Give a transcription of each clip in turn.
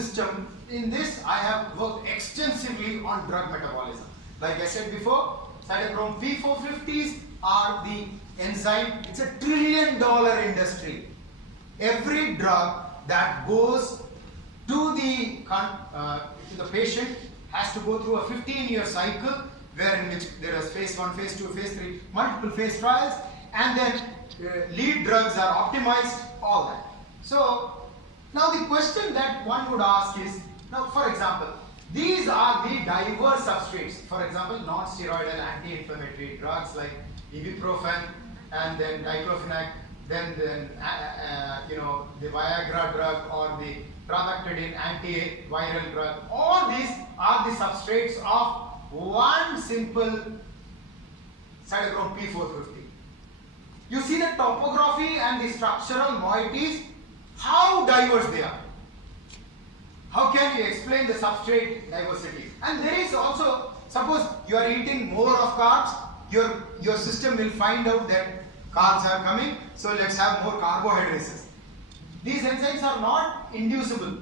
system. In this, I have worked extensively on drug metabolism. Like I said before, cytochrome P450s are the enzyme. It's a $1 trillion industry. Every drug that goes to the patient has to go through a 15-year cycle, where in which there is phase 1, phase 2, phase 3, multiple phase trials, and then lead drugs are optimized, all that. So now the question that one would ask is, now for example, these are the diverse substrates. For example, non-steroidal anti-inflammatory drugs like ibuprofen and then diclofenac, then you know, the Viagra drug or the trabectedin antiviral drug. All these are the substrates of one simple cytochrome P450. You see the topography and the structural moieties, how diverse they are. How can you explain the substrate diversity? And there is also, suppose you are eating more of carbs, your system will find out that carbs are coming, so let's have more carbohydrates. These enzymes are not inducible.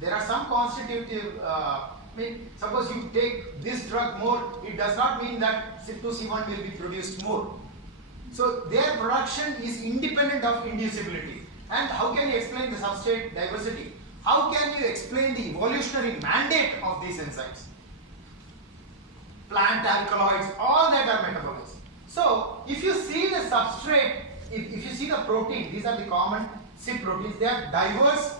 There are some constitutive, suppose you take this drug more, it does not mean that CYP2C1 will be produced more. So their production is independent of inducibility. And how can you explain the substrate diversity? How can you explain the evolutionary mandate of these enzymes? Plant alkaloids, all that are metabolites. So if you see the substrate, if you see the protein, these are the common CYP proteins, they are diverse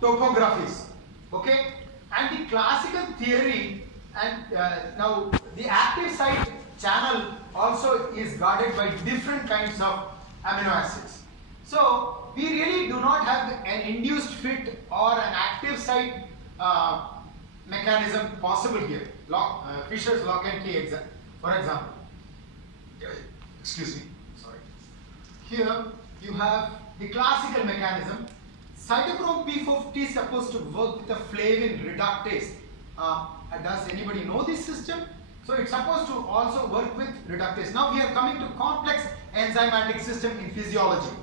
topographies. Okay? And the classical theory, and now the active site channel also is guarded by different kinds of amino acids. So we really do not have an induced fit or an active site mechanism possible here. Fisher's lock and key, for example. Excuse me, sorry. Here you have the classical mechanism. Cytochrome P450 is supposed to work with a flavin reductase. Does anybody know this system? So it's supposed to also work with reductase. Now we are coming to complex enzymatic system in physiology.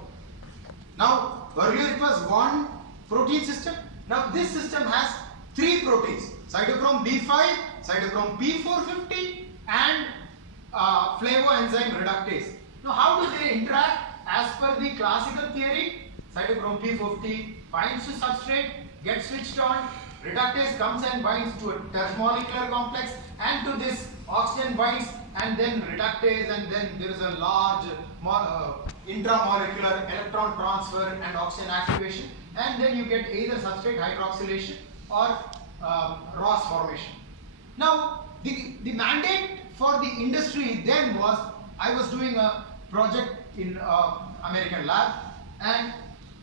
Now earlier it was one protein system. Now this system has three proteins: cytochrome B5, cytochrome P450, and flavoenzyme reductase. Now how do they interact? As per the classical theory, cytochrome P450 binds to substrate, gets switched on, reductase comes and binds to a termomolecular complex, and to this oxygen binds, and then reductase, and then there is a large intramolecular electron transfer and oxygen activation, and then you get either substrate hydroxylation or ROS formation. Now the mandate for the industry then was, I was doing a project in American lab, and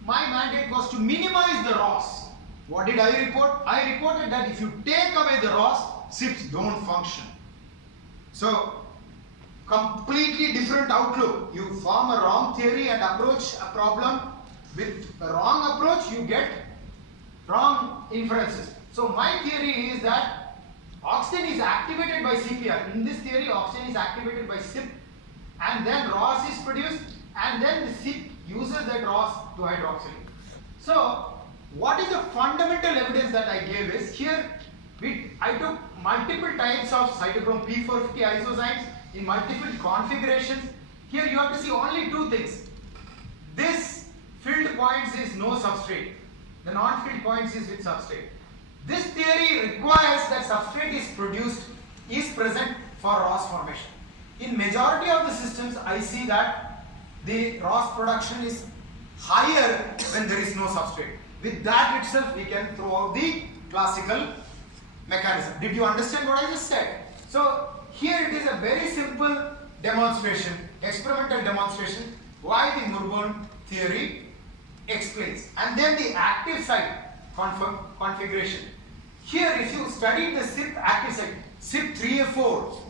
my mandate was to minimize the ROS. What did I report? I reported that if you take away the ROS, CYPs don't function. So completely different outlook. You form a wrong theory and approach a problem with a wrong approach, you get wrong inferences. So my theory is that oxygen is activated by CPR. In this theory, oxygen is activated by CYP, and then ROS is produced, and then the CYP uses that ROS to hydroxylate. So what is the fundamental evidence that I gave is, here I took multiple types of cytochrome P450 isozymes in multiple configurations. Here you have to see only two things. This filled points is no substrate. The non-filled points is with substrate. This theory requires that substrate is present for ROS formation. In majority of the systems, I see that the ROS production is higher when there is no substrate. With that itself, we can throw out the classical mechanism. Did you understand what I just said? So here it is a very simple demonstration, experimental demonstration, why the Murburn theory explains. And then the active site configuration. Here, if you study the CYP active site, CYP3A4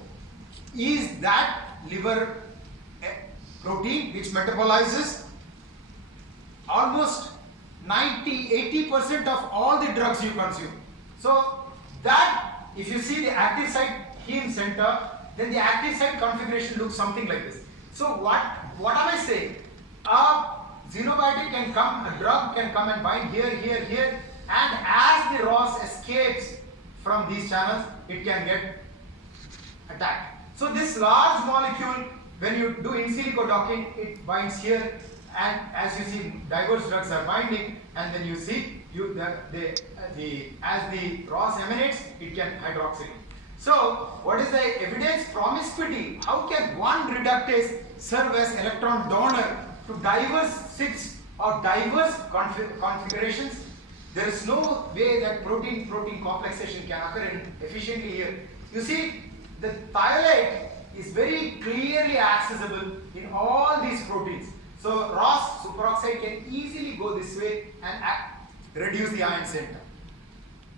is that liver protein which metabolizes almost 90–80% of all the drugs you consume. So that, if you see the active site heme center, then the active site configuration looks something like this. So what am I saying? A xenobiotic can come, a drug can come and bind here, here, here, and as the ROS escapes from these channels, it can get attacked. So this large molecule, when you do in silico docking, it binds here, and as you see, diverse drugs are binding, and then you see as the ROS emanates, it can hydroxylate. So what is the evidence? Promiscuity. How can one reductase serve as electron donor to diverse CYPs or diverse configurations? There is no way that protein-protein complexation can occur efficiently here. You see, the thiolate is very clearly accessible in all these proteins. So ROS superoxide can easily go this way and reduce the ion center.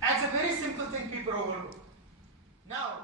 That's a very simple thing people overlook. Now,